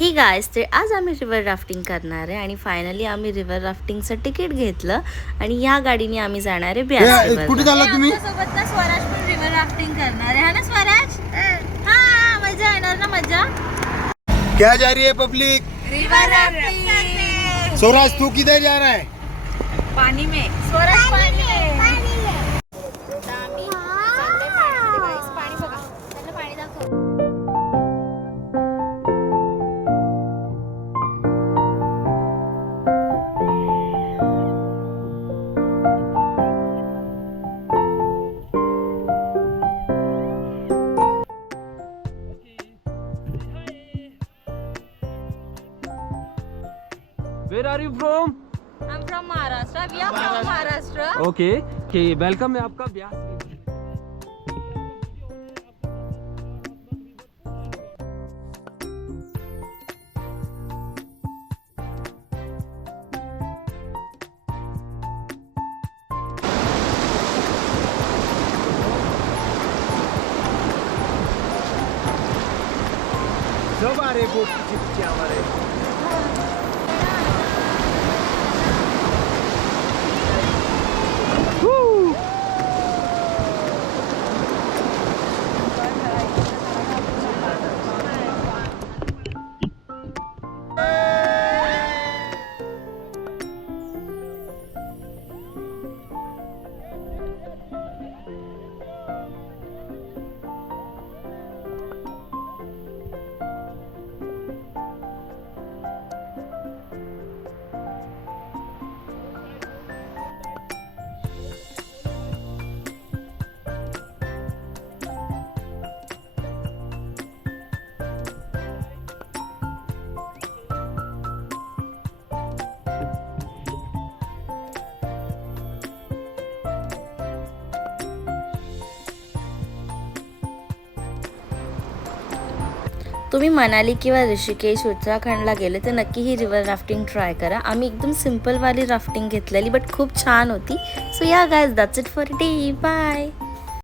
ही guys ते आज आम्ही रिव्हर राफ्टिंग करणार आहे आणि फायनली आम्ही रिव्हर राफ्टिंगचं तिकीट घेतलं आणि या गाडीने आम्ही जाणार आहे ब्यास रिव्हर. कुठे चालला तुम्ही? सोबत ना स्वराज पण रिव्हर राफ्टिंग करणार आहे, हा ना स्वराज? हा, मजा येणार ना? मजा. क्या जा रही है पब्लिक? River rafting. स्वराज तू किधर जा रहा है? पानी में. स्वराज पानी में. Where are you from? I'm from Maharashtra. We are from Maharashtra. Okay. Okay. Welcome है आपका ब्यास. सब आ रहे बोट की चिप्स हमारे. तुम्ही मनाली किंवा ऋषिकेश उत्तराखंडला गेले तर नक्की ही रिव्हर राफ्टिंग ट्राय करा. आम्ही एकदम सिम्पलवाली राफ्टिंग घेतलेली बट खूप छान होती. सो या guys, that's it for today. Bye.